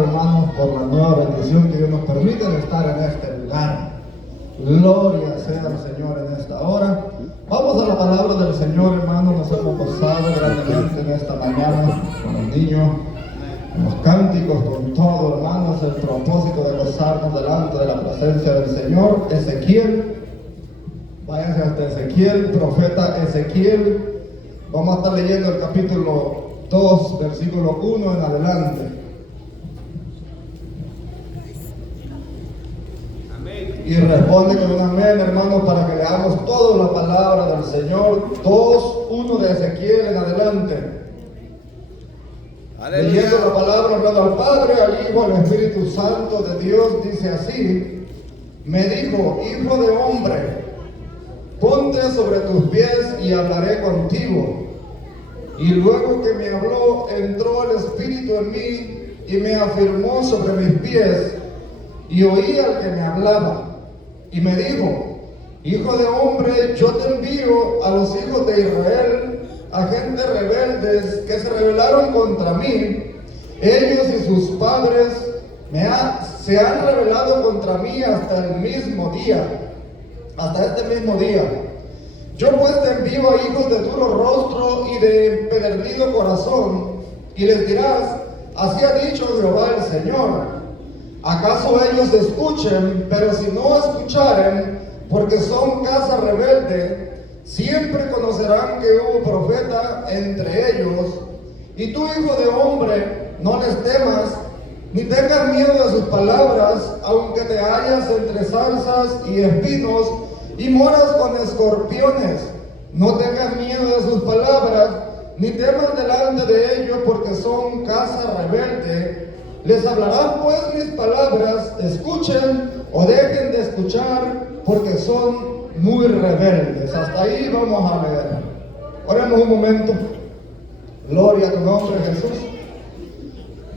hermanos, por la nueva bendición que Dios nos permite de estar en este lugar. Gloria sea al Señor en esta hora. Vamos a la palabra del Señor, hermanos. Nos hemos gozado grandemente en esta mañana con los niños, con los cánticos, con todo, hermanos, el propósito de gozarnos delante de la presencia del Señor. Ezequiel, váyanse hasta Ezequiel, profeta Ezequiel. Vamos a estar leyendo el capítulo 2, versículo 1 en adelante. Y responde con un amén, hermanos, para que leamos toda la palabra del Señor. 2:1 de Ezequiel en adelante. Aleluya. Leyendo la palabra, hablando al Padre, al Hijo, al Espíritu Santo de Dios, dice así: me dijo, hijo de hombre, ponte sobre tus pies y hablaré contigo. Y luego que me habló, entró el Espíritu en mí y me afirmó sobre mis pies, y oí al que me hablaba. Y me dijo, hijo de hombre, yo te envío a los hijos de Israel, a gente rebeldes que se rebelaron contra mí. Ellos y sus padres se han rebelado contra mí hasta el mismo día, hasta este mismo día. Yo pues te envío a hijos de duro rostro y de empedernido corazón, y les dirás, así ha dicho Jehová el Señor. ¿Acaso ellos escuchen? Pero si no escucharen, porque son casa rebelde, siempre conocerán que hubo profeta entre ellos. Y tú, hijo de hombre, no les temas, ni tengas miedo de sus palabras, aunque te hallas entre zarzas y espinos, y moras con escorpiones. No tengas miedo de sus palabras, ni temas delante de ellos, porque son casa rebelde. Les hablarán pues mis palabras, escuchen o dejen de escuchar, porque son muy rebeldes. Hasta ahí vamos a leer. Oremos un momento. Gloria a tu nombre, Jesús.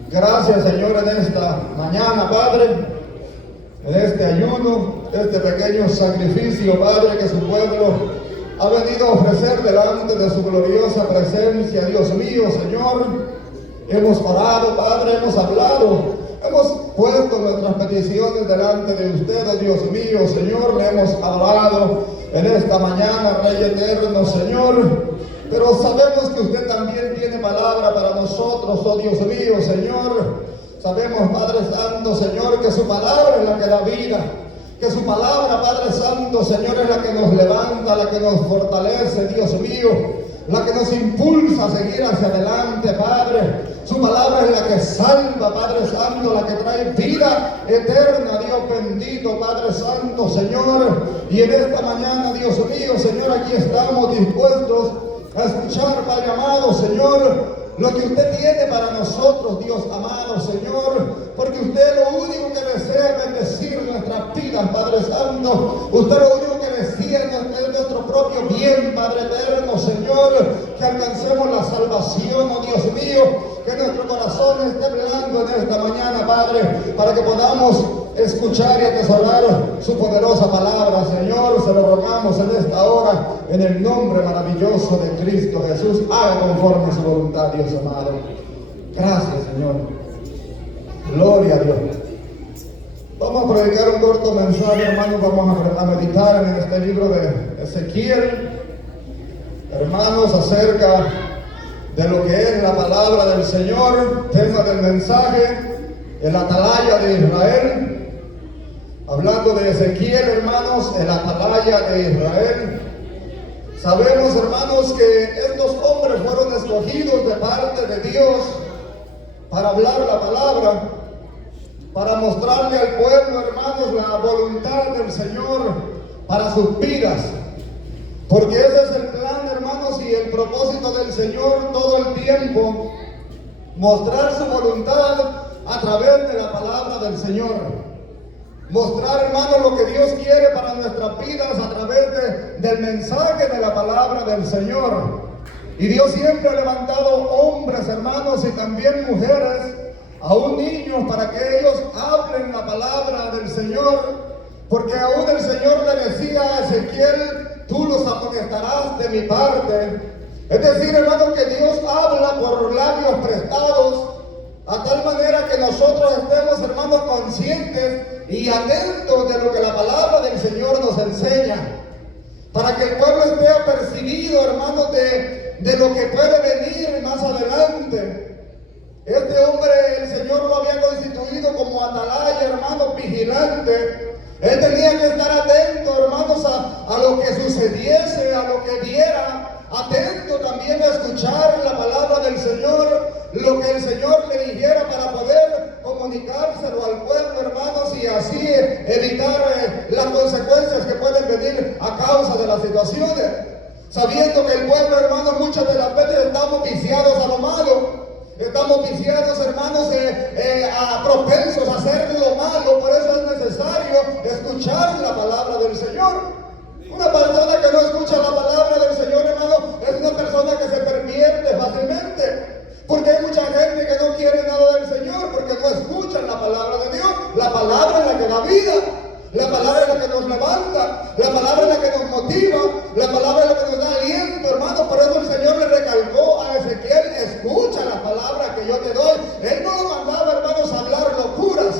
Gracias, Señor, en esta mañana, Padre, en este ayuno, este pequeño sacrificio, Padre, que su pueblo ha venido a ofrecer delante de su gloriosa presencia. Dios mío, Señor, hemos orado, Padre, hemos hablado, hemos puesto nuestras peticiones delante de usted, Dios mío, Señor, le hemos adorado en esta mañana, Rey eterno, Señor, pero sabemos que usted también tiene palabra para nosotros, oh Dios mío, Señor. Sabemos, Padre Santo, Señor, que su palabra es la que da vida, que su palabra, Padre Santo, Señor, es la que nos levanta, la que nos fortalece, Dios mío, la que nos impulsa a seguir hacia adelante, Padre. Su palabra es la que salva, Padre Santo, la que trae vida eterna, Dios bendito, Padre Santo, Señor. Y en esta mañana, Dios mío, Señor, aquí estamos dispuestos a escuchar, Padre amado, Señor, lo que usted tiene para nosotros, Dios amado, Señor, porque usted lo único que desea es bendecir nuestras vidas, Padre Santo. Usted lo único que desea es nuestro propio bien, Padre eterno, Señor, que alcancemos la salvación, oh Dios mío, que nuestro corazón esté velando en esta mañana, Padre, para que podamos escuchar y atesorar su poderosa palabra, Señor. Se lo rogamos en esta hora, en el nombre maravilloso de Cristo Jesús. Haga conforme a su voluntad, Dios amado. Gracias, Señor. Gloria a Dios. Vamos a predicar un corto mensaje, hermanos. Vamos a meditar en este libro de Ezequiel, hermanos, acerca de lo que es la palabra del Señor. Tema del mensaje: el atalaya de Israel. Hablando de Ezequiel, hermanos, el atalaya de Israel. Sabemos, hermanos, que estos hombres fueron escogidos de parte de Dios para hablar la palabra, para mostrarle al pueblo, hermanos, la voluntad del Señor para sus vidas. Porque ese es el plan, hermanos, y el propósito del Señor todo el tiempo: mostrar su voluntad a través de la palabra del Señor. Mostrar, hermanos, lo que Dios quiere para nuestras vidas a través del mensaje de la palabra del Señor. Y Dios siempre ha levantado hombres, hermanos, y también mujeres, aún niños, para que ellos hablen la palabra del Señor. Porque aún el Señor le decía a Ezequiel: tú los amonestarás de mi parte. Es decir, hermanos, que Dios habla por labios prestados, a tal manera que nosotros hermanos, conscientes y atentos de lo que la palabra del Señor nos enseña, para que el pueblo esté apercibido, hermanos, de lo que puede venir más adelante. Este hombre, el Señor lo había constituido como atalaya, hermanos, vigilante. Él tenía que estar atento, hermanos, a lo que sucediese, a lo que viera, atento también a escuchar la palabra del Señor, lo que el Señor le dijera para poder comunicárselo al pueblo, hermanos, y así evitar las consecuencias que pueden venir a causa de las situaciones. Sabiendo que el pueblo, hermanos, muchas de las veces estamos viciados a lo malo. Estamos viciados, hermanos, propensos a hacer lo malo. Por eso es necesario escuchar la palabra del Señor. Una persona que no escucha la palabra del Señor, hermano, es una persona que se pervierte fácilmente. Porque hay mucha gente que no quiere nada del Señor, porque no escuchan la palabra de Dios. La palabra es la que da vida. La palabra es la que nos levanta, la palabra es la que nos motiva, la palabra es la que nos da aliento, hermano. Por eso el Señor le recalcó a Ezequiel: escucha la palabra que yo te doy. Él no lo mandaba, hermanos, a hablar locuras.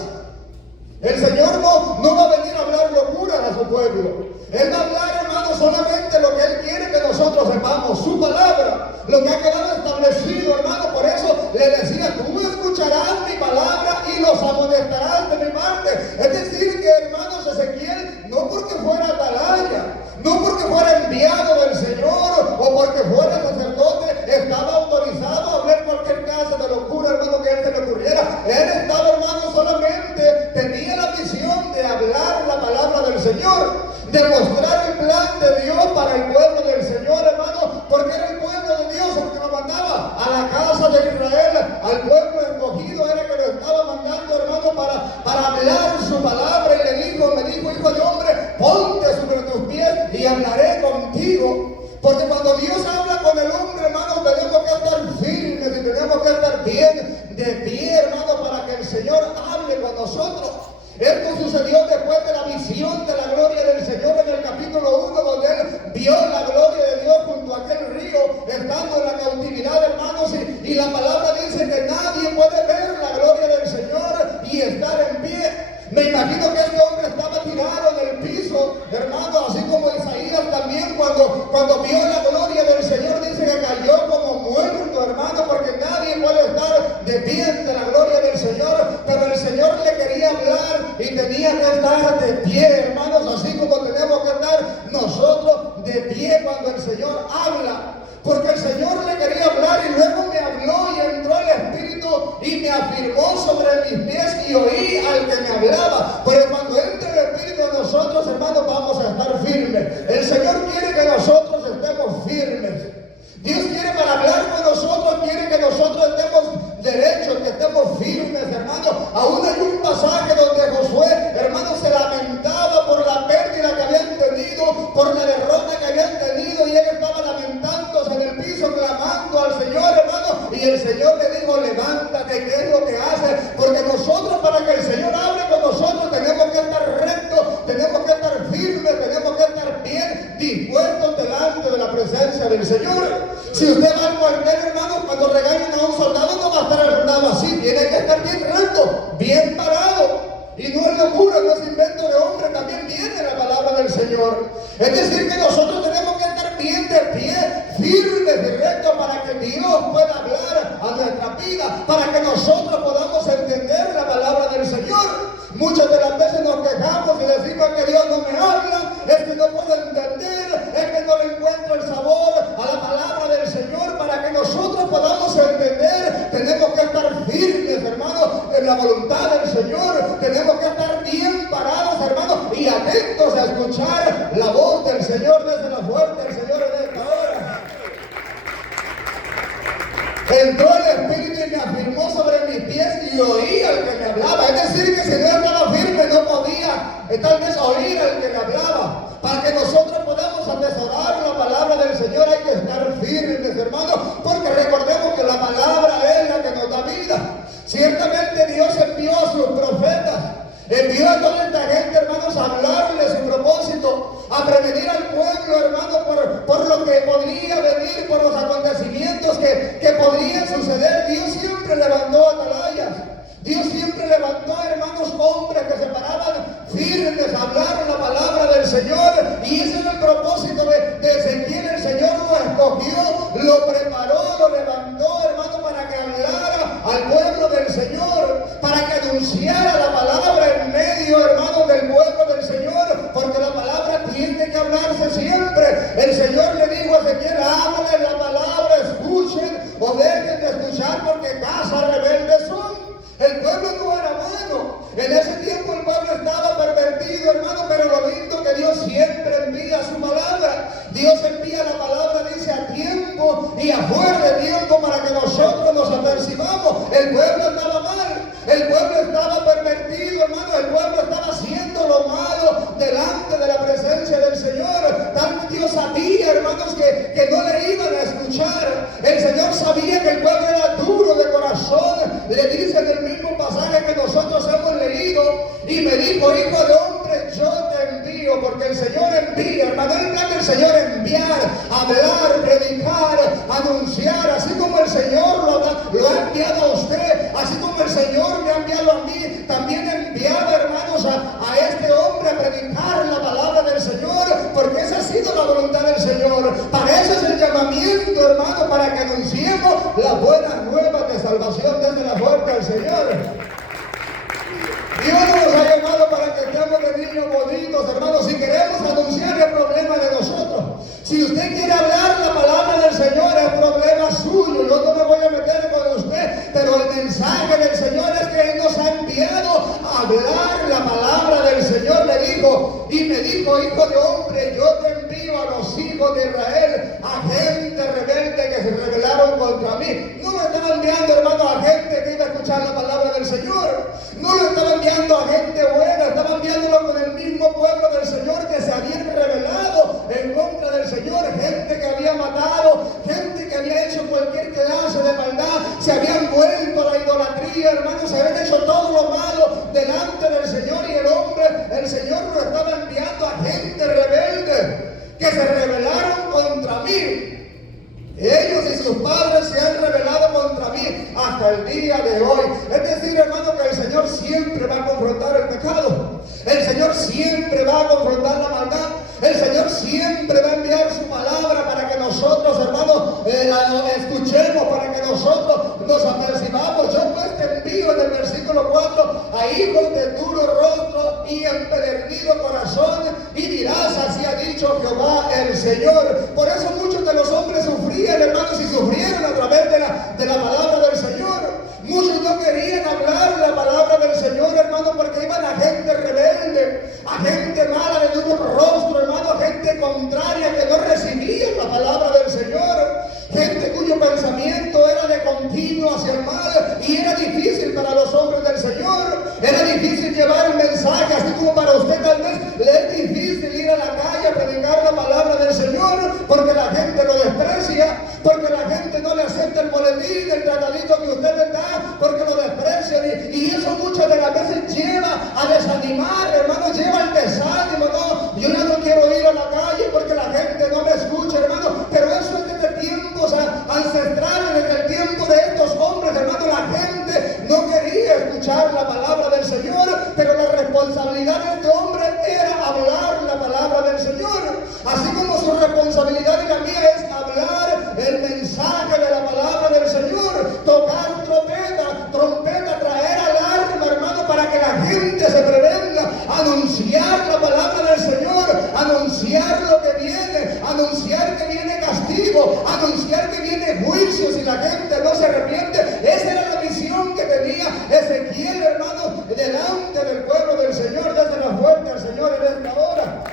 El Señor no va a venir a hablar locuras a su pueblo. Él va a hablar, hermanos, solamente lo que Él quiere que nosotros sepamos, su palabra, lo que ha quedado establecido, hermano. Por eso le decía: tú escucharás mi palabra y los amonestarás de mi parte. Es decir, que, hermanos, Ezequiel, no porque fuera atalaya, no porque fuera enviado del Señor o porque fuera sacerdote, estaba autorizado a hablar cualquier clase de locura, hermano, que a él se le ocurriera. Él estaba, hermano, solamente tenía la misión de hablar la palabra del Señor, de mostrar el plan de Dios para el pueblo del Señor, hermano, porque era el pueblo de Dios el que lo mandaba a la casa de Israel, al pueblo escogido, era que lo estaba mandando, hermano, para hablar su palabra. Y me dijo: hijo de hombre, ponte sobre tus pies y hablaré contigo. Porque cuando Dios habla con el hombre, hermano, tenemos que estar firmes y tenemos que estar bien de pie, hermano, para que el Señor hable con nosotros. Esto sucedió después de la visión de la gloria del Señor en el capítulo 1, donde él vio la gloria de Dios junto a aquel río, estando en la cautividad, hermanos, y la palabra dice que nadie puede ver la gloria del Señor y estar en pie. Me imagino que este hombre estaba tirado en el piso, hermano, así como Isaías también, cuando vio la gloria del Señor, dice que cayó como muerto, hermano, porque nadie puede estar de pie ante la gloria del Señor. Pero el Señor le quería hablar y tenía que estar de pie, hermanos, así como tenemos que estar nosotros de pie cuando el Señor habla. Porque el Señor le quería hablar y luego me habló y entró el Espíritu y me afirmó sobre mis pies y oí al que me hablaba. Pero cuando entre el Espíritu en nosotros, hermanos, vamos a estar firmes. El Señor quiere que nosotros estemos firmes. Dios quiere, para hablar con nosotros, quiere que nosotros estemos derechos, que estemos firmes, hermano. Aún hay un pasaje donde Josué, hermano, se lamentaba por la pérdida que habían tenido, por la derrota que habían tenido, y él estaba lamentándose en el piso, clamando al Señor, hermano. Y el Señor le dijo: levántate, ¿qué es lo que haces? Porque nosotros, para que el Señor hable con nosotros, tenemos que estar rectos, tenemos que estar firmes, tenemos que estar bien dispuestos delante de la presencia del Señor. Si usted va al cuartel, hermano, cuando regañan a un soldado, no va a estar el soldado así, tiene que estar bien recto, bien parado. Y no es locura, no es invento de hombre, también viene la palabra del Señor. Es decir, que nosotros tenemos que estar bien de pie, firmes y rectos, para que Dios pueda hablar a nuestra vida, para que nosotros podamos entender la palabra del Señor. Muchas de las veces nos quejamos y decimos que Dios no me habla, es que no puedo entender, es que no le encuentro el sabor a la palabra del Señor. Para que nosotros podamos entender, tenemos que estar firmes, hermanos, en la voluntad del Señor. Tenemos que estar bien parados, hermanos, y atentos a escuchar la voz del Señor. Desde la fuerte el Señor en esta hora. Entró el Espíritu y me afirmó sobre mis pies y oí al que me hablaba. Es decir, que si no estaba firme, no podía tal vez oír al que me hablaba. Para que nosotros podamos atesorar la palabra del Señor, hay que estar firmes, hermanos, porque recordemos que la palabra es la que nos da vida. Ciertamente Dios envió a sus profetas, envió a toda esta gente, hermanos, a hablarle su propósito, a prevenir al pueblo, hermano, por lo que podría venir, por los acontecimientos que podrían suceder. Dios siempre levantó atalayas, Dios siempre levantó levantó, hermanos, hombres que se paraban firmes, hablaron la palabra del Señor, y ese era el propósito de Ezequiel. El Señor lo escogió, lo preparó, lo levantó, hermano, para que hablara al pueblo del Señor, para que anunciara la palabra en medio, hermano, del pueblo del Señor, porque la palabra tiene que hablarse siempre. El Señor le dijo a Ezequiel: háblale la palabra, escuchen o dejen de escuchar, porque casa rebelde son. El pueblo no era bueno. En ese tiempo el pueblo estaba pervertido, hermano, pero lo lindo que Dios siempre envía su palabra. Dios envía la palabra, dice, a tiempo y a fuera de tiempo, para que nosotros nos apercibamos. El pueblo estaba mal, el pueblo estaba pervertido, hermano, el pueblo estaba haciendo lo malo delante de la presencia del Señor. Tanto Dios sabía, hermanos, que no le iban a escuchar. El Señor sabía que el pueblo era duro de corazón. Le dice en el mismo pasaje que nosotros hemos leído: y me dijo: hijo de hombre, yo te envío. Porque el Señor envía, hermano, el plan del Señor es enviar, hablar, predicar, anunciar. Así como el Señor lo ha enviado a usted, así como el Señor me ha enviado a mí, también he enviado, hermanos, a este hombre a predicar la palabra del Señor, porque esa ha sido la voluntad del Señor. Para eso es el llamamiento, hermano, para que anunciemos las buenas nuevas de salvación desde la puerta del Señor. Dios nos ha llamado para que estemos de niños bonitos, hermanos. Si queremos anunciar, el problema de nosotros. Si usted quiere hablar la palabra del Señor, el problema suyo. Yo no me voy a meter con usted, pero el mensaje del Señor es que Él nos ha enviado a hablar la palabra del Señor. Le dijo, y me dijo: hijo de hombre, yo te envío a los hijos de Israel, a gente rebelde que se rebelaron contra mí. No lo estaba enviando, hermano, a gente que iba a escuchar la palabra del Señor. No lo estaba enviando a gente buena, estaba enviándolo con el mismo pueblo del Señor que se habían rebelado en contra del Señor. Gente que había matado, gente que había hecho cualquier clase de maldad, se habían vuelto a la idolatría, hermanos, se habían hecho todo lo malo delante del Señor. Y el Señor lo estaba enviando a gente rebelde que se rebelaron contra mí. Ellos y sus padres se han rebelado contra mí hasta el día de hoy. Es decir, hermano, que el Señor siempre va a confrontar el pecado. El Señor siempre va a confrontar la maldad. El Señor siempre va a enviar su palabra para que nosotros, hermanos, la escuchemos, para que nosotros nos apercibamos. Yo pues te envío, en el versículo 4, a hijos de duro rostro y empedernido corazón, y dirás: así ha dicho Jehová el Señor. Por eso muchos de los hombres sufrían, hermanos, y sufrieron a través de la palabra del Señor. Muchos no querían hablar la palabra del Señor, hermano, porque iban a gente rebelde, a gente mala de duro rostro, hermano, a gente contraria que no recibían la palabra del Señor, gente cuyo pensamiento era de continuo hacia el mal, y era difícil para los hombres del Señor, era difícil llevar un mensaje, así como para usted tal vez le es difícil ir a la calle a predicar la palabra del Señor, porque la gente lo desprecia, porque la gente no le acepta el boletín, el tratadito que usted le da, porque lo desprecian, y eso muchas de las veces lleva a desanimar, hermano, lleva al desánimo. No, yo ya no quiero ir a la calle porque la gente no me escucha, hermano, pero eso es desde tiempos ancestrales, desde el tiempo de estos hombres, hermano. La gente no quería escuchar la palabra del Señor, pero la responsabilidad de este hombre era hablar la palabra del Señor, así como su responsabilidad y la mía es hablar el mensaje de la palabra del Señor, tocar trompeta, traer alarma, hermano, para que la gente se prevenga, anunciar la palabra del Señor, anunciar lo que viene, anunciar que viene castigo, anunciar que viene juicio si la gente no se arrepiente. Esa era la misión que tenía Ezequiel, hermano, delante del pueblo del Señor. Desde la fuerte al Señor en esta hora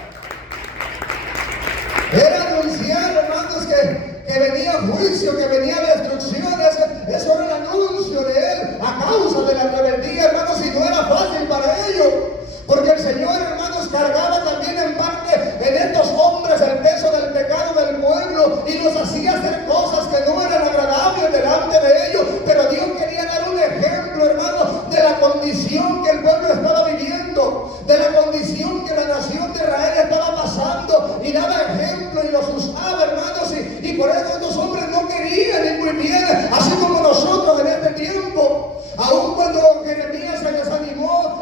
era anunciar, hermanos, que venía juicio, que venía destrucción. Eso era el anuncio de él a causa de la rebeldía, hermanos, y no era fácil para ellos, porque el Señor, hermanos, cargaba también en parte en estos hombres el peso del pecado del pueblo, y los hacía hacer cosas que no eran agradables delante de ellos. Pero Dios quería dar un ejemplo, hermanos, de la condición que el pueblo estaba viviendo, de la condición que la nación de Israel estaba pasando, y daba ejemplo y los usaba, hermanos, y por eso estos hombres no querían ir muy bien, así como nosotros en este tiempo. Aun cuando Jeremías se desanimó,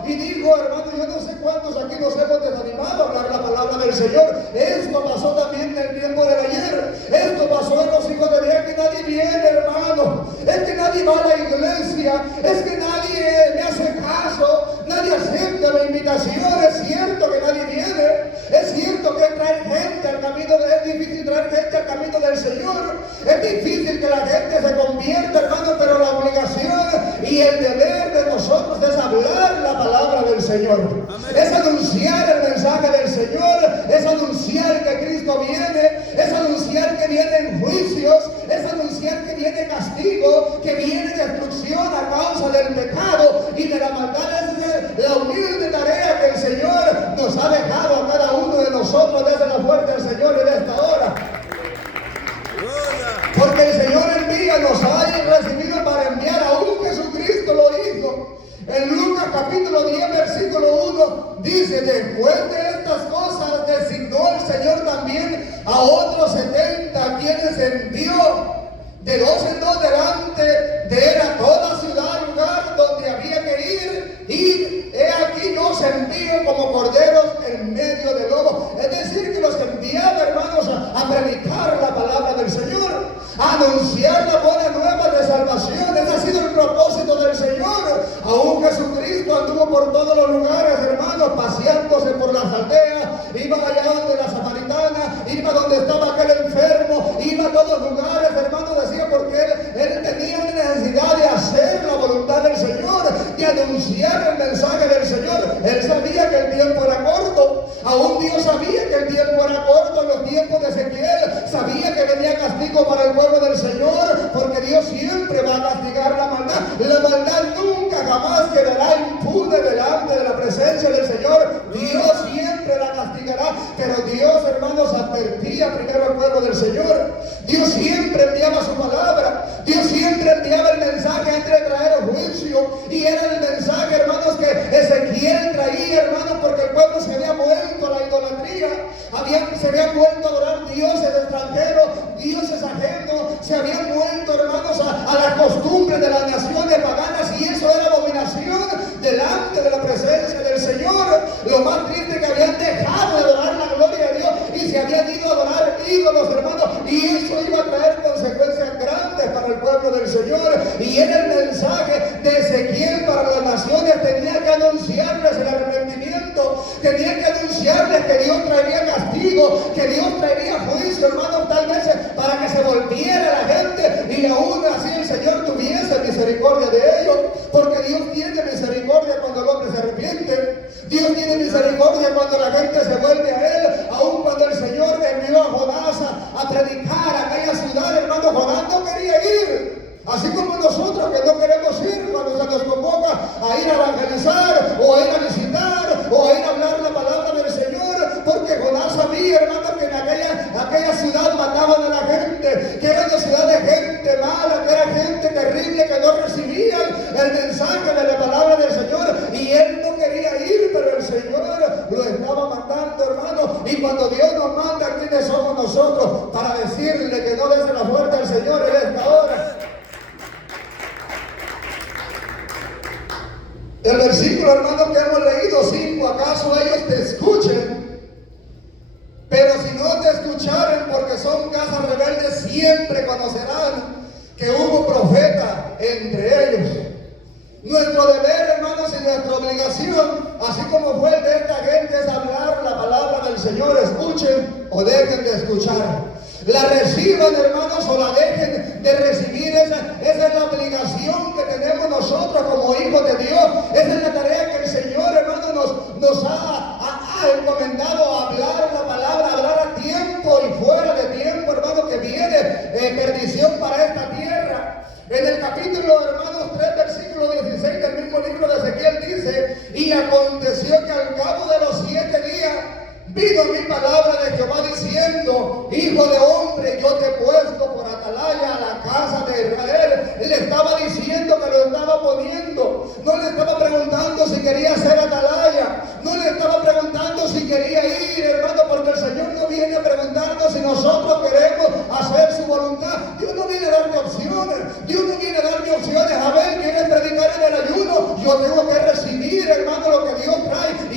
y dijo, hermano, yo no sé cuántos aquí nos hemos desanimado a hablar la palabra del Señor. Esto pasó también en el tiempo del ayer. Esto pasó en los hijos de Dios, que nadie viene, hermano. Es que nadie va a la iglesia. Es que nadie me hace caso. Nadie acepta la invitación. Es cierto que nadie viene. Es cierto que traer gente al camino, es difícil traer gente al camino del Señor. Es difícil que la gente se convierta, hermano, pero la obligación y el deber de nosotros es hablar la palabra del Señor. Amén. Es anunciar el mensaje del Señor, es anunciar que Cristo viene, es anunciar que vienen juicios, es anunciar que viene castigo, que viene destrucción a causa del pecado y de la maldad. Es la humilde tarea que el Señor nos ha dejado a cada uno de nosotros desde la fuerza del Señor en esta hora. Porque el Señor envía, nos ha recibido para enviar, aún Jesucristo lo hizo. En Lucas capítulo 10 versículo 1 dice: después de estas cosas designó el Señor también a otros 70, a quienes envió de dos en dos delante de él a toda ciudad, lugar donde había que ir. Y he aquí yo os envío como corderos en medio de lobos. Es decir, que los enviaba, hermanos, a predicar la palabra del Señor, a anunciar la buena nueva de salvación. Ese ha sido el propósito del Señor. Aún Jesucristo anduvo por todos los lugares, hermanos, paseándose por las aldeas. Iba allá donde la samaritana, iba donde estaba aquel enfermo, iba a todos los lugares, hermanos, decía, porque él tenía necesidad de hacer la voluntad del Señor, de anunciar el mensaje del Señor. Él sabía que el tiempo era corto. Aún Dios sabía que el tiempo era corto en los tiempos de Ezequiel. Sabía que venía castigo para el pueblo del Señor, porque Dios siempre va a castigar la maldad. La maldad nunca jamás quedará impune delante de la presencia del Señor. Dios siempre la castigará. Pero Dios, hermanos, advertía primero al pueblo del Señor. Dios siempre enviaba su palabra. Dios siempre enviaba el mensaje antes de traer el juicio. Y era el mensaje, hermanos, que Ezequiel traía, hermanos, porque el pueblo se había vuelto a la idolatría. Se habían vuelto a adorar dioses extranjeros, dioses ajenos. Se habían vuelto, hermanos, a la costumbre de las naciones paganas. Y eso era abominación delante de la presencia del Señor. Lo más triste es que habían dejado de adorar la gloria de Dios y se habían ido a adorar ídolos, hermanos. Y eso iba a traer consecuencias grandes para el pueblo del Señor. Y era el mensaje de Ezequiel para las naciones. Tenía que anunciarles el arrepentimiento, tenía que anunciarles que Dios traería castigo, que Dios traería juicio, hermanos, tal vez para que se volviera la gente y aún así el Señor tuviese misericordia de ellos. Porque Dios tiene misericordia cuando el hombre se arrepiente. Dios tiene misericordia cuando la gente se vuelve a Él. Aún cuando el Señor envió a Jonás a predicar a aquella ciudad, hermano, Jonás no quería ir. Así como nosotros que no queremos ir cuando se nos convoca a ir a evangelizar, o a ir a visitar, o a ir a hablar la palabra del Señor, porque Jonás sabía, hermano, que en aquella ciudad mataban a la gente, que era una ciudad de gente mala, que era gente terrible, que no recibían el mensaje de la palabra del Señor, y él no quería ir, pero el Señor lo estaba mandando, hermano. Y cuando Dios nos manda, ¿quiénes somos nosotros para decirle que no desde la fuerza del Señor en esta hora? El versículo, hermano, que hemos leído 5, ¿acaso ellos te escuchen? Pero si no te escucharen, porque son casas rebeldes, siempre conocerán que hubo profeta entre ellos. Nuestro deber, hermanos, y nuestra obligación, así como fue el de esta gente, es hablar la palabra del Señor. Escuchen o dejen de escuchar. La reciban, hermanos, o la dejen de recibir. Esa es la obligación que tenemos nosotros como hijos de Dios. Esa es la tarea que el Señor, hermanos, nos ha encomendado, hablar la palabra, hablar a tiempo y fuera de tiempo, hermanos, que viene perdición para esta tierra. En el capítulo, hermanos, 3, versículo 16 del mismo libro de Ezequiel dice: y aconteció que al cabo de los 7 días vino mi palabra de Jehová diciendo: hijo de hombre, yo te he puesto por atalaya a la casa de Israel. Él estaba diciendo que lo estaba poniendo. No le estaba preguntando si quería ser atalaya. No le estaba preguntando si quería ir, hermano, porque el Señor no viene a preguntarnos si nosotros queremos hacer su voluntad. Dios no viene a darme opciones. Dios no viene a darme opciones. A ver, ¿quieres predicar en el ayuno? Yo tengo que recibir, hermano, lo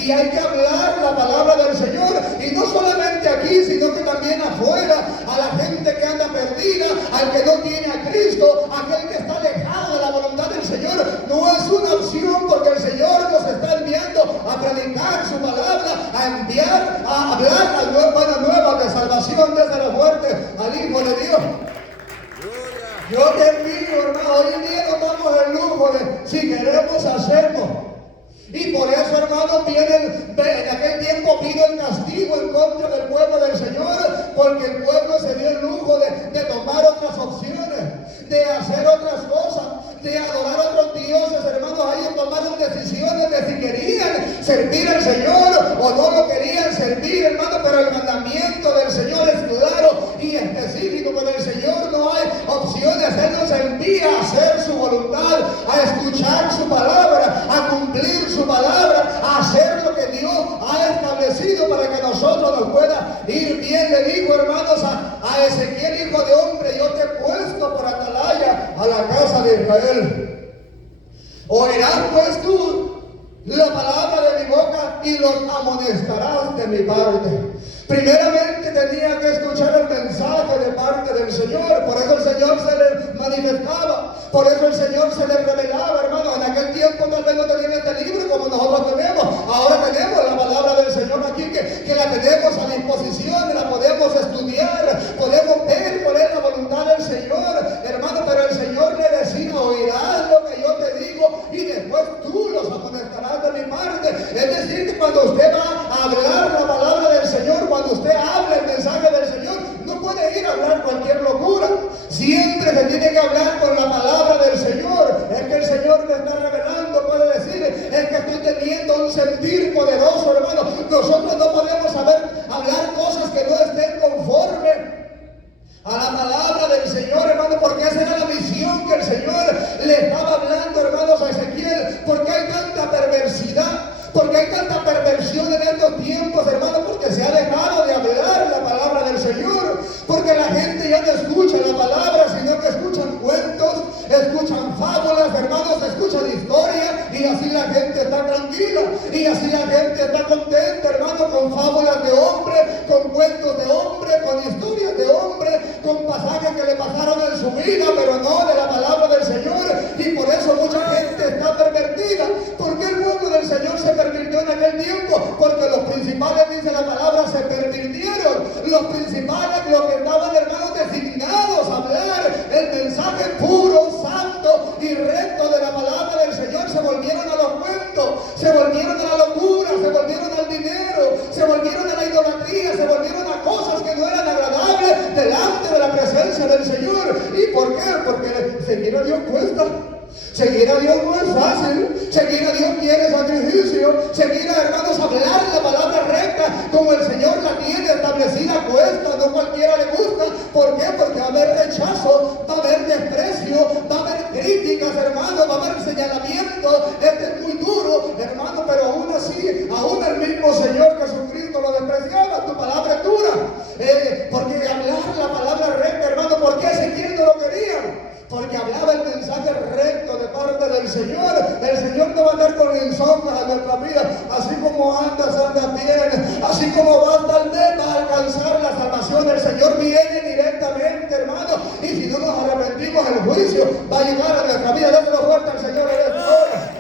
y hay que hablar la palabra del Señor, y no solamente aquí, sino que también afuera, a la gente que anda perdida, al que no tiene a Cristo, aquel que está alejado de la voluntad del Señor. No es una opción, porque el Señor nos está enviando a predicar su palabra, a enviar, a hablar las buenas nuevas de salvación desde la muerte al Hijo de Dios. Yo te digo, hermano, hoy en día no damos el lujo de, si queremos hacerlo. Y por eso, hermanos, en aquel tiempo vino el castigo en contra del pueblo del Señor, porque el pueblo se dio el lujo de tomar otras opciones, de hacer otras cosas, de adorar a otros dioses, hermanos. Ellos tomaron decisiones de si querían servir al Señor o no lo querían servir, hermano, pero el mandamiento del Señor es claro y específico. Con el Señor no hay opciones. Él nos envía a hacer su voluntad, a escuchar su palabra, a cumplir su palabra, a hacer lo que Dios ha establecido para que nosotros nos pueda ir bien. Le dijo, hermanos, a Ezequiel, hijo de hombre, yo te he puesto por atalaya a la casa de Israel. Oirás pues tú la palabra de mi boca y los amonestarás de mi parte. Primeramente tenía que escuchar el mensaje de parte del Señor. Por eso el Señor se le manifestaba, por eso el Señor se le revelaba, hermano. En aquel tiempo tal vez no tenían este libro como nosotros tenemos. Ahora tenemos la palabra del Señor aquí, que la tenemos a disposición, la podemos estudiar, podemos ver cuál es la voluntad del Señor, hermano. Pero el Señor le decía, oirás lo que yo te digo y después tú los amonestarás de mi parte. Es decir, que cuando usted va a hablar la palabra del Señor, cuando usted habla el mensaje del Señor, no puede ir a hablar cualquier locura. Siempre se tiene que hablar con la palabra del Señor. Es que el Señor le está revelando, puede decir, es que estoy teniendo un sentir poderoso, hermano. Nosotros no podemos hablar cosas que no estén conformes a la palabra del Señor, hermano, porque esa era la visión que el Señor le estaba hablando, hermanos, a Ezequiel. Porque hay tanta perversidad, porque hay tanta perversión en estos tiempos, hermano, porque se ha dejado de hablar la palabra del Señor, porque la gente ya no escucha la palabra, sino que escuchan cuentos, escuchan fábulas, hermanos, escuchan historias, y así la gente está tranquila, y así la gente está contenta, hermano, con fábulas de hombre, con cuentos de hombre, con historias de hombre, con pasajes que le pasaron en su vida, pero no de la palabra del Señor. Y por eso mucha gente está pervertida. ¿Por qué el pueblo del Señor se pervirtió en aquel tiempo? Porque los principales, dice la palabra, se pervirtieron. Los principales, los que estaban, hermanos, designados a hablar el mensaje puro, santo y recto de la palabra del Señor, se volvieron a los cuentos, se volvieron a la locura, se volvieron al dinero, se volvieron a la idolatría, se volvieron a cosas que no eran agradables delante de la presencia del Señor. ¿Y por qué? Porque seguir a Dios cuesta. Seguir a Dios no es fácil. Seguir a Dios quiere sacrificio. Seguir a, hermanos, hablar la palabra recta como el Señor la tiene establecida cuesta. No cualquiera le gusta. ¿Por qué? Porque va a haber rechazo, va a haber desprecio, va a haber críticas, hermano, va a haber señalamiento. Este es muy duro, hermano, pero aún así, aún el mismo Señor Jesucristo lo despreciaba. Tu palabra es dura. Porque hablar la palabra recta, hermano, ¿por qué Ezequiel no lo quería? Porque hablaba el mensaje recto de parte del Señor. El Señor no va a andar con insomnios en nuestra vida. Así como andas, anda bien. Así como vas, tal vez va a alcanzar la salvación. El Señor viene directamente, hermano. Y si no nos arrepentimos, el juicio va a llegar a nuestra vida. Déselo fuerte al Señor en esta hora.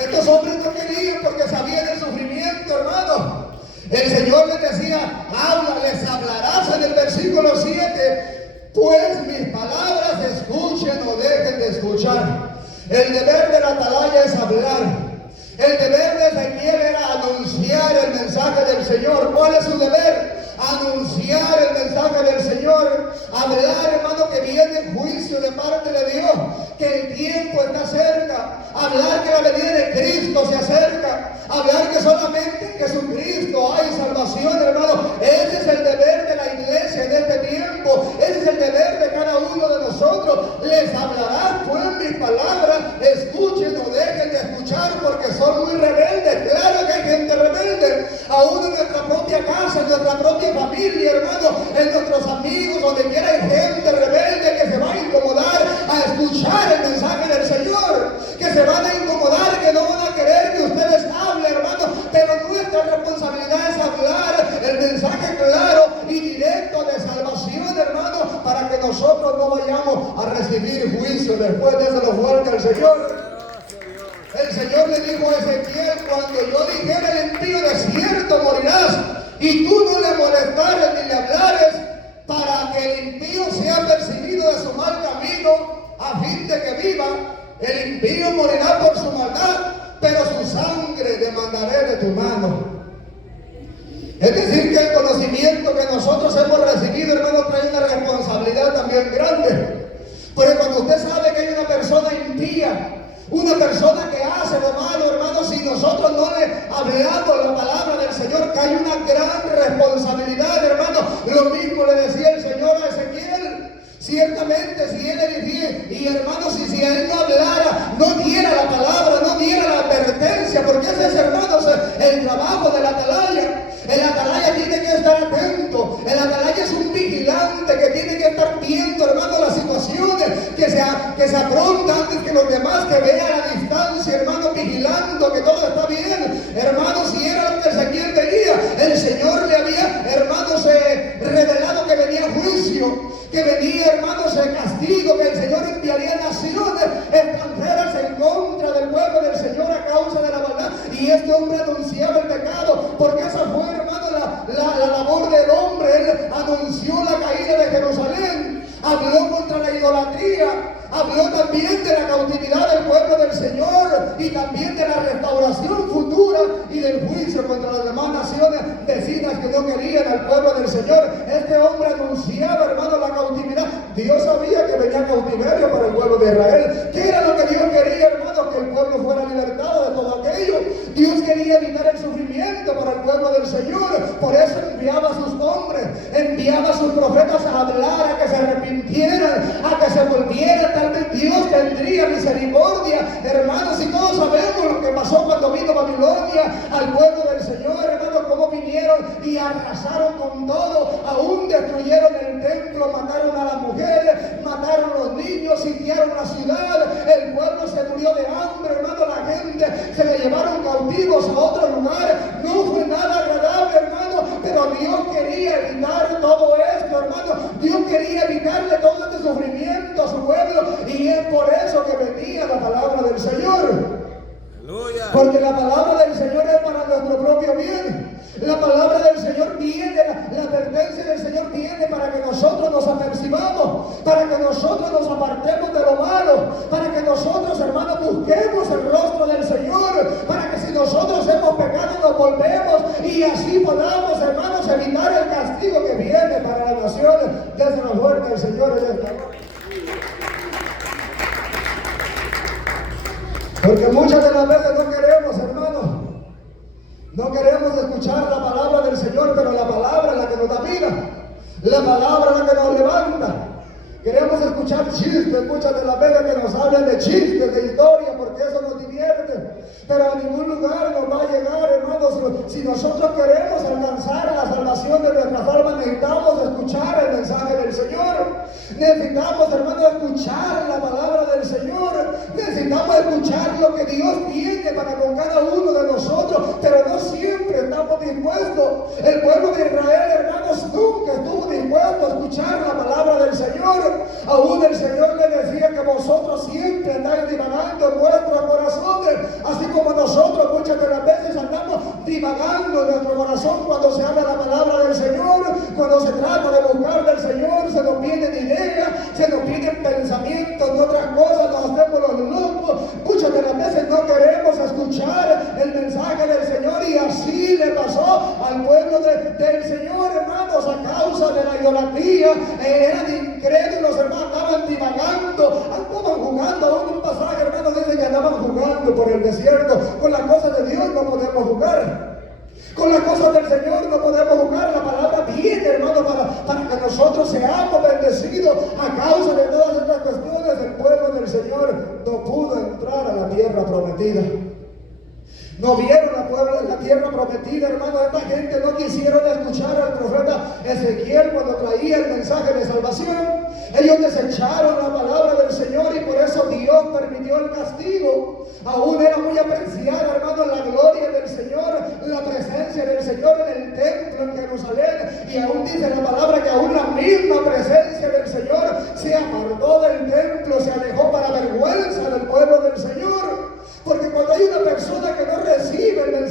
Estos hombres no querían porque sabían el sufrimiento, hermano. El Señor les decía, habla, les hablarás en el versículo 7. Pues mis palabras escuchen o dejen de escuchar. El deber de la atalaya es hablar. El deber de Ezequiel era anunciar el mensaje del Señor. ¿Cuál es su deber? Anunciar el mensaje del Señor. Hablar, hermano, que viene juicio de parte de Dios, que el tiempo está cerca. Hablar que la venida de Cristo se acerca. Hablar que solamente en Jesucristo hay salvación, hermano. Ese es el deber de la iglesia en este tiempo. Ese es el deber de cada uno de nosotros. Les hablarás pues mis palabras. Escuchen o dejen de escuchar porque son muy rebeldes. Claro que hay gente rebelde. Aún en nuestra propia casa, en nuestra propia familia, hermano, en nuestros amigos, donde quiera hay gente rebelde que se va a incomodar a escuchar el mensaje del Señor. Que se van a incomodar, que no van a querer que ustedes hablen, nosotros no vayamos a recibir juicio después de eso lo fuerte al Señor. El Señor le dijo a Ezequiel: cuando yo dijera al impío de cierto morirás, y tú no le molestares ni le hablares, para que el impío sea perseguido de su mal camino, a fin de que viva, el impío morirá por su maldad, pero su sangre demandaré de tu mano. Es decir, que el conocimiento que nosotros hemos recibido, hermano, trae una responsabilidad también grande. Porque cuando usted sabe que hay una persona impía, una persona que hace lo malo, hermano, si nosotros no le hablamos la palabra del Señor, que hay una gran responsabilidad, hermano. Lo mismo le decía el Señor a Ezequiel. Ciertamente, si él decía, y hermano, si él no hablara, no diera la palabra, no diera la advertencia, porque ese es, hermanos, el trabajo del atalaya. El atalaya tiene que estar atento. El atalaya es un vigilante que tiene que estar viendo, hermano, las situaciones que se aprontan antes que los demás, que vea a la distancia, hermano, vigilando que todo está bien. Hermano, si era lo que Ezequiel venía, el Señor le había, hermanos, revelado que venía juicio, que venía, hermanos, el castigo, que el Señor enviaría naciones extranjeras en contra del pueblo del Señor a causa de la maldad. Y este hombre anunciaba el pecado, porque esa fue, hermano, la labor del hombre. Él anunció la caída de Jerusalén, habló contra la idolatría, habló también de la cautividad del pueblo del Señor y también de la restauración futura y del juicio contra las demás naciones vecinas que no querían al pueblo del Señor. Este hombre anunciaba, hermano, la cautividad. Dios sabía que venía cautiverio para el pueblo de Israel. ¿Qué era lo que Dios quería, hermano? Que el pueblo fuera libertado de todo aquello. Dios quería evitar el sufrimiento para el pueblo del Señor. Por eso enviaba a sus hombres, enviaba a sus profetas a hablar, a que se arrepintieran, a que se volvieran. Tal vez Dios tendría misericordia, hermanos, y todos sabemos lo que pasó cuando vino Babilonia al pueblo del Señor, hermanos, cómo vinieron y arrasaron con todo, aún destruyeron el templo, mataron a las mujeres, mataron a los niños, sitiaron la ciudad, el pueblo se murió de hambre, hermano, la gente se le llevaron cautivos a otro lugar. No fue nada agradable, hermano, pero Dios quería evitar todo esto, hermano. Dios quería evitarle todo este sufrimiento a su pueblo, y es por eso que venía la palabra del Señor. Aleluya. Porque la palabra del Señor es para nuestro propio bien. La palabra del Señor viene, la advertencia del Señor viene para que nosotros nos apercibamos, para que nosotros nos apartemos de lo malo, para que nosotros, hermanos, busquemos el rostro del Señor, para que si nosotros hemos pecado nos volvemos y así podamos, hermanos, evitar el castigo que viene para las naciones. Desde la fuerza del Señor en esta hora. Porque muchas de las veces no queremos, hermanos, no queremos escuchar la palabra del Señor, pero la palabra es la que nos da vida, la palabra es la que nos levanta. Queremos escuchar chistes, muchas de las veces que nos hablan de chistes, de historia, porque eso nos divierte. Pero a ningún lugar nos va a llegar, hermanos. Si nosotros queremos alcanzar la salvación de nuestras almas, necesitamos escuchar el mensaje del Señor. Necesitamos, hermanos, escuchar la palabra del Señor. Necesitamos escuchar lo que Dios tiene para con cada uno de nosotros, pero no siempre estamos dispuestos. El pueblo de Israel, hermanos, nunca estuvo dispuesto a escuchar la palabra del Señor. Aún el Señor le decía que vosotros siempre andáis divagando en vuestros corazones, así como nosotros muchas de las veces andamos divagando en nuestro corazón cuando se habla la palabra del Señor. Cuando se trata de buscar del Señor, se nos vienen ideas, se nos vienen pensamientos de otras cosas, nos hacemos los locos. Muchas de las veces no queremos escuchar el mensaje del Señor, y así le pasó al pueblo del Señor, hermanos, a causa de la idolatría. Eran incrédulos, hermanos, andaban divagando, andaban jugando. Aún un pasaje, hermanos, dice que andaban jugando por el desierto. Con las cosas de Dios no podemos jugar. Con las cosas del Señor no podemos jugar. La palabra viene, hermano, para que nosotros seamos bendecidos. A causa de todas estas cuestiones, el pueblo del Señor no pudo entrar a la tierra prometida. No vieron la tierra prometida, hermano. Esta gente no quisieron escuchar al profeta Ezequiel cuando traía el mensaje de salvación. Ellos desecharon la palabra del Señor, y por eso Dios permitió el castigo. Aún era muy apreciada, hermano, la gloria del Señor, la presencia del Señor en el templo en Jerusalén. Y aún dice la palabra que aún la misma presencia del Señor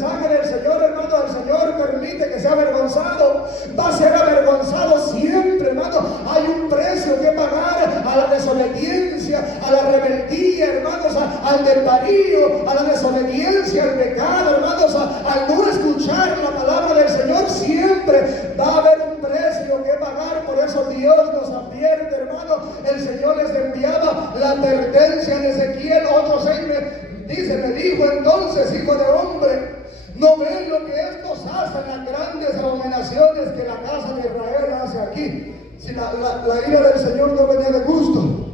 mensaje del Señor, hermano, el Señor permite que sea avergonzado, va a ser avergonzado siempre, hermano. Hay un precio que pagar a la desobediencia, a la rebeldía, hermanos, al desvarío, a la desobediencia, al pecado, hermanos, al no escuchar la palabra del Señor. Siempre va a haber un precio que pagar. Por eso Dios nos advierte, hermano. El Señor les enviaba la advertencia en Ezequiel 8:6. Dice, me dijo entonces, hijo de hombre, ¿no ven lo que estos hacen, las grandes abominaciones que la casa de Israel hace aquí? Si la ira del Señor no venía de gusto.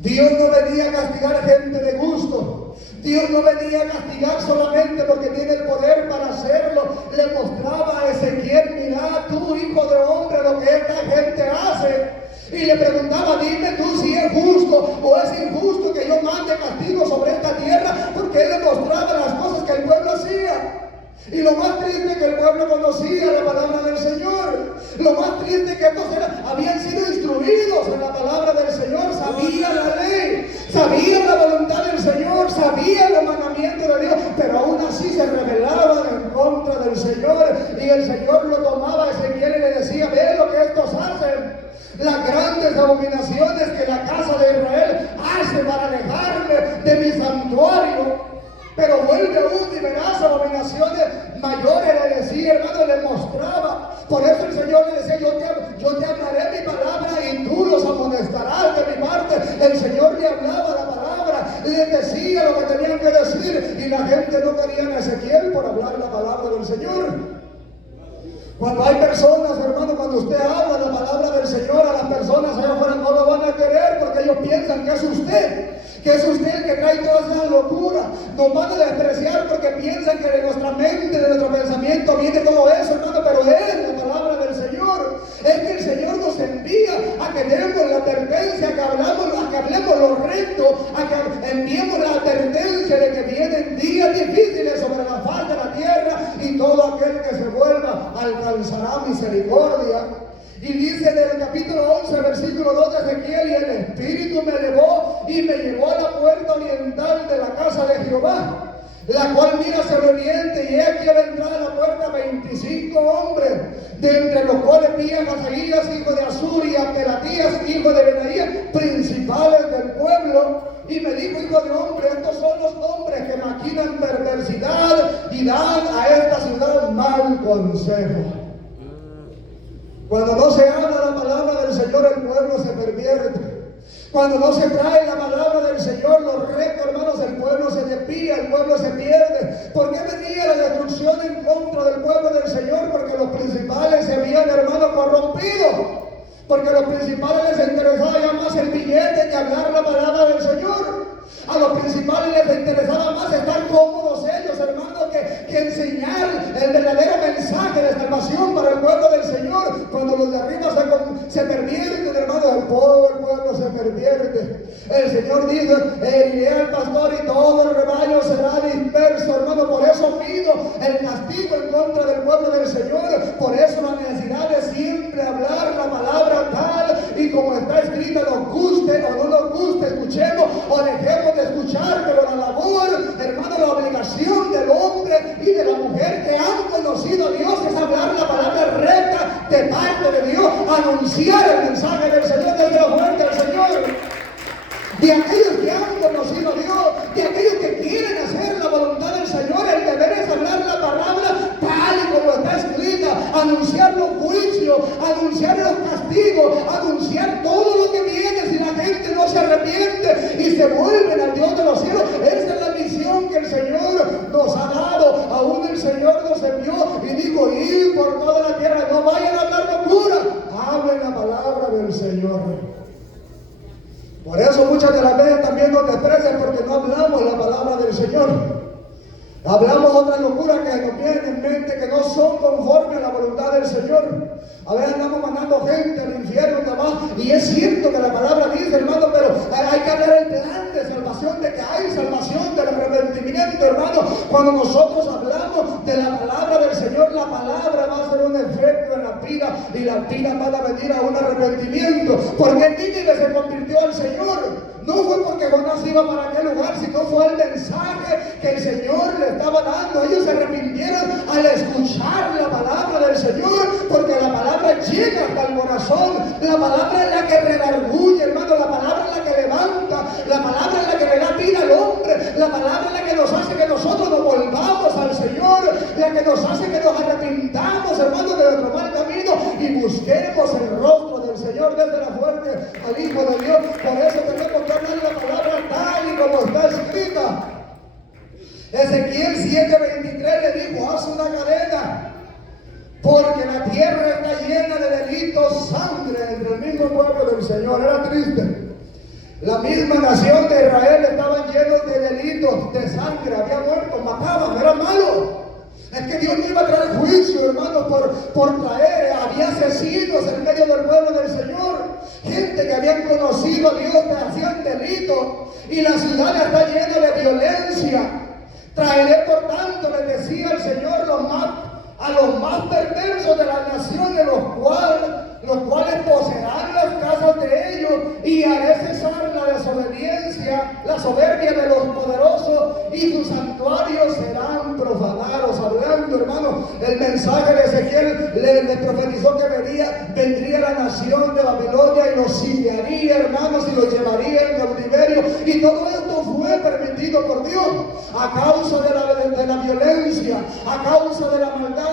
Dios no venía a castigar gente de gusto. Dios no venía a castigar solamente porque tiene el poder para hacerlo. Le mostraba a Ezequiel, mira tú, hijo de hombre, lo que esta gente hace. Y le preguntaba, dime tú si es justo o es injusto que yo mande castigo sobre esta tierra, porque él le mostraba las cosas que el pueblo hacía. Y lo más triste es que el pueblo conocía la palabra del Señor. Lo más triste es que estos habían sido instruidos en la palabra del Señor, sabían la ley, sabían la voluntad del Señor, sabían los mandamientos de Dios, pero aún así se rebelaban en contra del Señor. Y el Señor lo tomaba a Ezequiel y le decía, ve lo que estos hacen, las grandes abominaciones que la casa de Israel hace para alejarme de mi santuario. Pero vuelve aún y verás abominaciones mayores, le decía, hermano, le mostraba. Por eso el Señor le decía, yo te hablaré mi palabra y tú los amonestarás de mi parte. El Señor le hablaba la palabra, le decía lo que tenían que decir, y la gente no quería a Ezequiel por hablar la palabra del Señor. Cuando hay personas, hermano, cuando usted habla la palabra del Señor, a las personas allá afuera no lo van a querer porque ellos piensan que es usted el que trae toda esa locura. Nos van a despreciar porque piensan que de nuestra mente, de nuestro pensamiento viene todo eso, hermano, pero es la palabra del Señor. Es que el Señor nos envía a que demos la advertencia, a que hablemos lo recto, a que enviemos la advertencia de que vienen días difíciles sobre la faz de la tierra, y todo aquel que se vuelva alcanzará misericordia. Y dice del capítulo 11, versículo 2 de Ezequiel, y el Espíritu me elevó y me llevó a la puerta oriental de la casa de Jehová, la cual mira hacia el oriente, y he aquí a la entrada de la puerta 25 hombres, de entre los cuales vi a Azaías, hijo de Azur, y a Pelatías, hijo de Benaías, principales del pueblo. Y me dijo, hijo de hombre, estos son los hombres que maquinan perversidad y dan a esta ciudad mal consejo. Cuando no se habla la palabra del Señor, el pueblo se pervierte. Cuando no se trae la palabra del Señor, los rectos, hermanos, el pueblo se desvía, el pueblo se pierde. ¿Por qué venía la destrucción en contra del pueblo del Señor? Porque los principales se habían, hermanos, corrompido. Porque a los principales les interesaba ya más el billete que hablar la palabra del Señor. A los principales les interesaba más estar cómodos ellos, hermanos, que enseñar el verdadero mensaje de salvación para el pueblo del Señor. Cuando los de arriba se pervierten, hermanos, el pueblo se pervierte. El Señor dice, heriré al pastor y todo el rebaño será disperso, hermano. Por eso pido el castigo en contra del pueblo del Señor. Por eso la necesidad de siempre hablar la palabra tal y como está escrita, nos guste o no nos guste, escuchemos o dejemos de escuchar, pero la labor, hermano, la obligación del hombre y de la mujer que han conocido a Dios es hablar la palabra recta de parte de Dios, anunciar el mensaje del Señor desde la fuente del Señor. De aquellos que han conocido a Dios, de aquellos que quieren hacer la voluntad del Señor, el deber es hablar la palabra tal y como está escrita, anunciar los juicios, anunciar los castigos, anunciar todo lo que viene si la gente no se arrepiente y se vuelven al Dios de los cielos. Esa es la misión que el Señor nos ha dado. Aún el Señor nos envió y dijo, ir por toda la tierra, no vayan a hablar locura, hablen la palabra del Señor. Por eso muchas de las veces también nos desprecian porque no hablamos la palabra del Señor. Hablamos otras locuras que nos vienen en mente que no son conformes a la voluntad del Señor. A veces andamos mandando gente al infierno y es cierto que la palabra dice, hermano, pero hay que hablar el plan de salvación, de que hay salvación, del arrepentimiento, hermano. Cuando nosotros hablamos de la palabra del Señor, la palabra va a hacer un efecto en la vida y las vidas van a venir a un arrepentimiento. Porque Nínive se convirtió al Señor. No fue porque Jonás iba para aquel lugar, sino fue el mensaje que el Señor le estaba dando. Ellos se arrepintieron al escuchar la palabra del Señor, porque la palabra llega hasta el corazón. La palabra es la que redarguye, hermano. La palabra es la que levanta. La palabra es la que le da vida al hombre. La palabra es la que nos hace que nosotros nos volvamos al Señor. La que nos hace que nos arrepintamos, hermano, de nuestro mal camino y busquemos el rostro del Señor desde la fuente al Hijo de Dios. Por eso tenemos que hablar la palabra tal y como está escrita. Ezequiel 7:23 le dijo: haz una cadena, porque la tierra está llena de delitos, sangre entre el mismo pueblo del Señor. Era triste. La misma nación de Israel estaban llenos de delitos, de sangre, había muertos, mataban, eran malos. Es que Dios no iba a traer juicio, hermanos, por traer. Había asesinos en medio del pueblo del Señor. Gente que habían conocido a Dios, que hacían delitos. Y la ciudad está llena de violencia. Traeré, por tanto, le decía el Señor, a los más perversos de las naciones, los cuales poseerán las casas de ellos, y haré cesar la desobediencia, la soberbia de los poderosos, y sus santuarios serán profanados. Hablando, hermano, el mensaje de Ezequiel le profetizó que vendría la nación de Babilonia y los sitiaría, hermanos, y los llevaría en cautiverio. Y todo esto fue permitido por Dios a causa de la violencia, a causa de la maldad,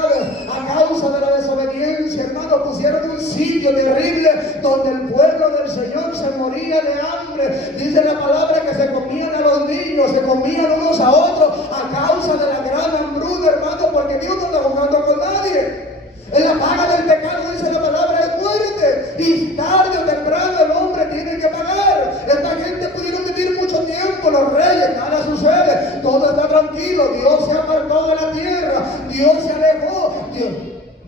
a causa de la desobediencia. Hermanos, pusieron un sitio terrible donde el pueblo del Señor se moría de hambre. Dice la palabra que se comían a los niños, se comían unos a otros a causa de la gran hambruna, hermano, porque Dios no está jugando con nadie. En la paga del pecado, dice la palabra, es muerte, y tarde o temprano el hombre tiene que pagar. Esta gente pudieron vivir mucho tiempo, los reyes, nada sucede, todo está tranquilo, Dios se apartó de la tierra, Dios se alejó,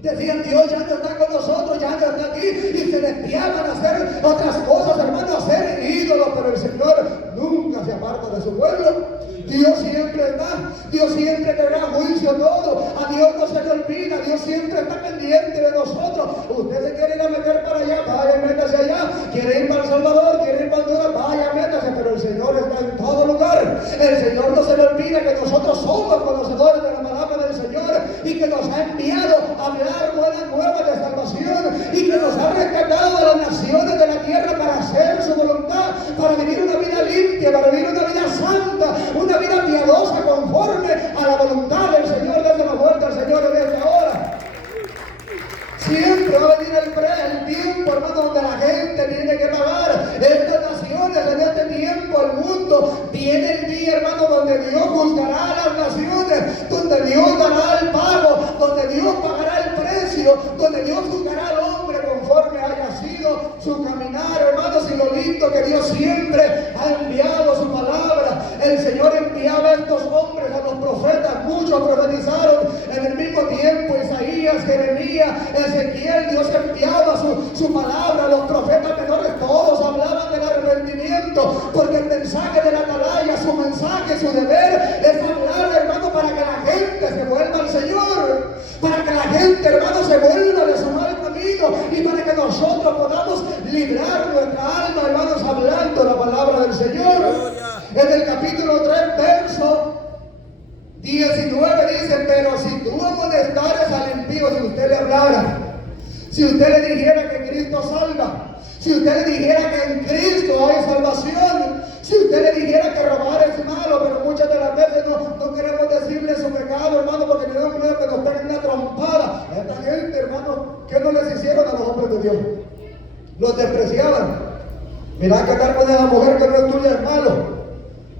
decían: Dios ya no está con nosotros, ya no está aquí, y se despiaban a hacer otras cosas, hermano, a hacer ídolos. Pero el Señor nunca se aparta de su pueblo. Dios siempre está, Dios siempre tendrá juicio todo. A Dios no se le olvida, Dios siempre está pendiente de nosotros. Usted se quiere ir a meter para allá, vaya, métase allá. Quiere ir para El Salvador, quiere ir para Honduras, vaya, métase. Pero el Señor está en todo lugar. El Señor no se le olvida que nosotros somos conocedores de la palabra del Señor, y que nos ha enviado a hablar buenas nuevas de salvación, y que nos ha rescatado de las naciones de la tierra para hacer su voluntad, para vivir una vida limpia, para vivir una vida santa, una vida piadosa conforme a la voluntad del Señor. Desde la vuelta al Señor en esta hora. Siempre va a venir el tiempo, hermano, donde la gente tiene que pagar. Estas naciones, en este tiempo, el mundo, viene el día, hermano, donde Dios juzgará a las naciones, donde Dios dará el pago, donde Dios pagará el precio, donde Dios juzgará al hombre conforme haya sido su caminar, hermanos. Y lo lindo que Dios siempre ha enviado su palabra. El Señor enviaba a estos hombres, a los profetas, muchos profetizaron en el mismo tiempo: Isaías, Jeremías, Ezequiel. Dios enviaba su palabra. Los profetas menores todos hablaban del arrepentimiento, porque el mensaje de la atalaya, su mensaje, su deber es hablar, hermano, para que la gente se vuelva al Señor, para que la gente, hermano, se vuelva de su mal camino, y para que nosotros podamos librar nuestra alma, hermanos, hablando la palabra del Señor. En el capítulo 3, verso 19 dice: pero si tú amonestares al impío, si usted le hablara, si usted le dijera que Cristo salva, si usted le dijera que en Cristo hay salvación, si usted le dijera que robar es malo, pero muchas de las veces no queremos decirle su pecado, hermano, porque tenemos miedo que nos peguen una trompada. A esta gente, hermano, ¿qué no les hicieron a los hombres de Dios? Los despreciaban. Mirá que andar con esa mujer que no es tuya es malo.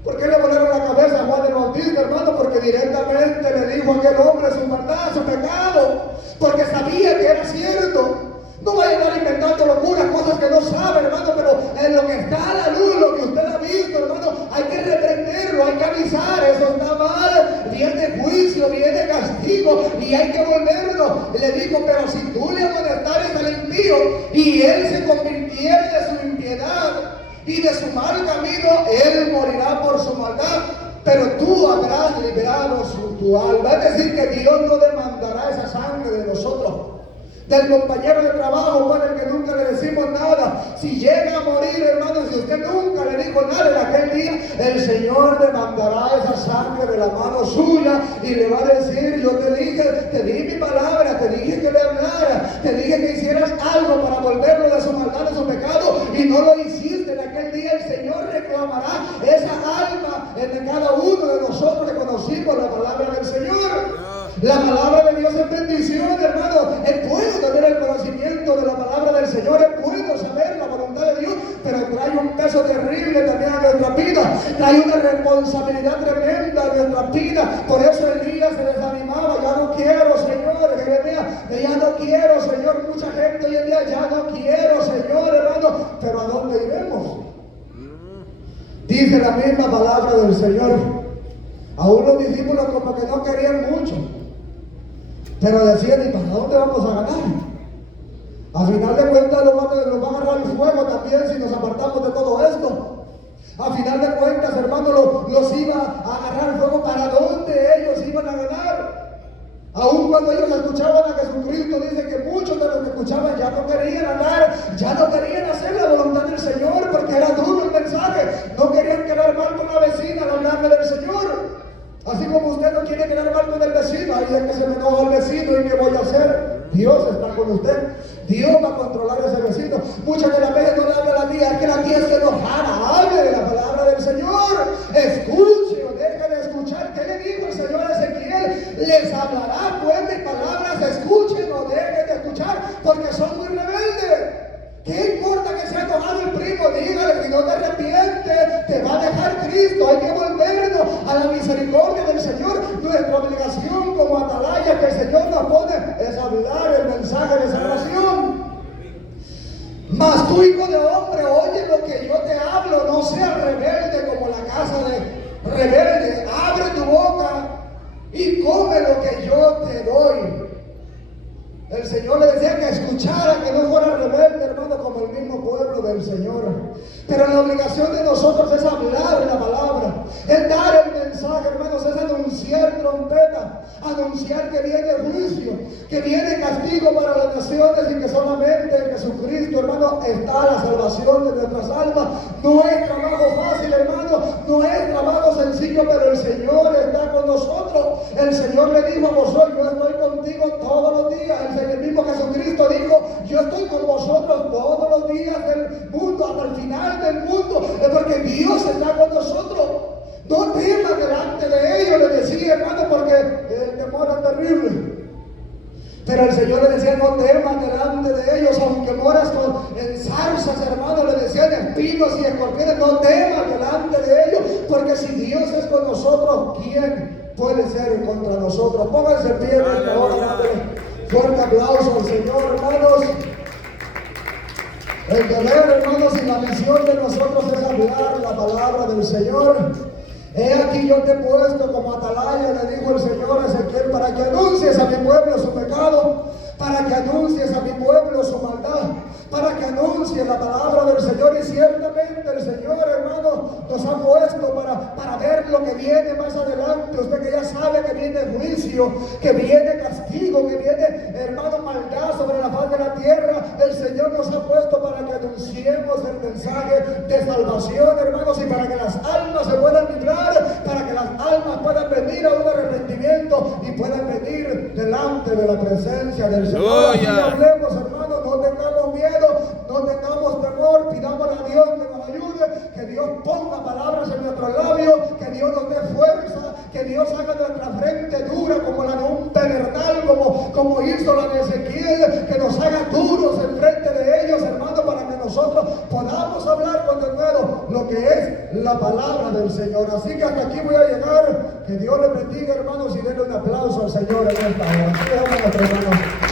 ¿Por qué le volaron la cabeza a Juan el Bautista, hermano? Porque directamente le dijo a aquel hombre su maldad, su pecado, porque sabía que era cierto. No vaya a estar inventando locuras, cosas que no sabe, hermano, pero en lo que está a la luz, lo que usted ha visto, hermano, hay que reprenderlo, hay que avisar: eso está mal, viene juicio, viene castigo, y hay que volverlo. Y le dijo: pero si tú le amonestares al impío, y él se convirtiera de su impiedad y de su mal camino, él morirá por su maldad, pero tú habrás librado tu alma. Es decir, que Dios no demandará esa sangre de nosotros. del compañero de trabajo con el que nunca le decimos nada. Si llega a morir, hermano, si usted nunca le dijo nada en aquel día, el Señor le mandará esa sangre de la mano suya y le va a decir: yo te dije, te di mi palabra, te dije que le hablara, te dije que hicieras algo para volverlo de su maldad, de su pecado, y no lo hiciste. En aquel día el Señor reclamará esa alma en cada uno de nosotros que conocimos la palabra del Señor. La palabra de Dios es bendición, hermano. Es bueno tener el conocimiento de la palabra del Señor, es bueno saber la voluntad de Dios, pero trae un peso terrible también a nuestra vida, trae una responsabilidad tremenda a nuestra vida. Por eso Elías se desanimaba: ya no quiero, Señor. Jeremías, ya no quiero, Señor. Mucha gente hoy en día: ya no quiero, Señor, hermano. Pero ¿a dónde iremos? Dice la misma palabra del Señor. Aún los discípulos como que no querían mucho, pero decían: ¿y para dónde vamos a ganar? A final de cuentas nos va a agarrar el fuego también si nos apartamos de todo esto. A final de cuentas, hermano, los iba a agarrar el fuego. ¿Para dónde ellos iban a ganar? Aún cuando ellos escuchaban a Jesucristo, dice que muchos de los que escuchaban ya no querían andar, ya no querían hacer la voluntad del Señor, porque era duro el mensaje. No querían quedar mal con la vecina al hablarle del Señor. Así como usted no quiere quedar mal con el vecino: ay, es que se me enojó el vecino, ¿y qué voy a hacer? Dios está con usted. Dios va a controlar a ese vecino. Muchas de las veces no le habla a la tía, es que la tía se enojada. Hable de la palabra del Señor. Escuche o deje de escuchar. ¿Qué le dijo el Señor a Ezequiel? Les hablará pues de palabras. Escuchen o dejen de escuchar, porque son muy rebeldes. ¿Qué importa que se ha enojado el primo? Dígale: si no te arrepientes, te va a dejar Cristo. Hay que volvernos a la misericordia del Señor. Nuestra obligación como atalaya que el Señor nos pone es hablar el mensaje de salvación. Mas tú, hijo de hombre, oye lo que yo te hablo. No seas rebelde como la casa de rebelde. Abre tu boca y come lo que yo te doy. El Señor le decía que escuchara, que no fuera rebelde, hermano, como el mismo pueblo del Señor. Pero la obligación de nosotros es hablar la palabra, es dar el mensaje, hermanos, es anunciar trompeta, anunciar que viene juicio, que viene castigo para las naciones y que solamente en Jesucristo, hermano, está la salvación de nuestras almas. No es trabajo fácil, hermano, no es trabajo sencillo, pero el Señor está con nosotros. El Señor le dijo a Josué: yo estoy contigo todos los días. El mismo Jesucristo dijo: yo estoy con vosotros todos los días del mundo, hasta el final del mundo. Es porque Dios está con nosotros. No temas delante de ellos, le decía, hermano, porque el temor es terrible. Pero el Señor le decía: no temas delante de ellos, aunque moras en zarzas, hermano, le decían espinos y escorpiones. No temas delante de ellos, porque si Dios es con nosotros, ¿quién puede ser contra nosotros? Pónganse en pie en esta hora, hermano. Fuerte aplauso al Señor, hermanos. El deber, hermanos, y la misión de nosotros es hablar la palabra del Señor. He aquí yo te he puesto como atalaya, le dijo el Señor a Ezequiel, para que anuncies a mi pueblo su pecado, para que anuncies a mi pueblo su maldad, para que anuncies la palabra del Señor. Y ciertamente el Señor, hermano, nos ha puesto para ver lo que viene más adelante. Usted que ya sabe que viene juicio, que viene castigo, que viene, hermano, maldad sobre la faz de la tierra. El Señor nos ha puesto para que anunciemos el mensaje de salvación, hermanos, y para que las almas se puedan librar, para que las almas puedan venir a un arrepentimiento y puedan venir delante de la presencia del Señor. Así hablemos, hermanos, no tengamos miedo, no tengamos temor, pidamos a Dios que nos ayude, que Dios ponga palabras en nuestros labios, que Dios nos dé fuerza, que Dios haga nuestra frente dura como la de un pedernal, como hizo la de Ezequiel, que nos haga duros en frente de ellos, hermanos, para que nosotros podamos hablar con denuedo lo que es la palabra del Señor. Así que hasta aquí voy a llegar. Que Dios les bendiga, hermanos, y denle un aplauso al Señor en esta hora.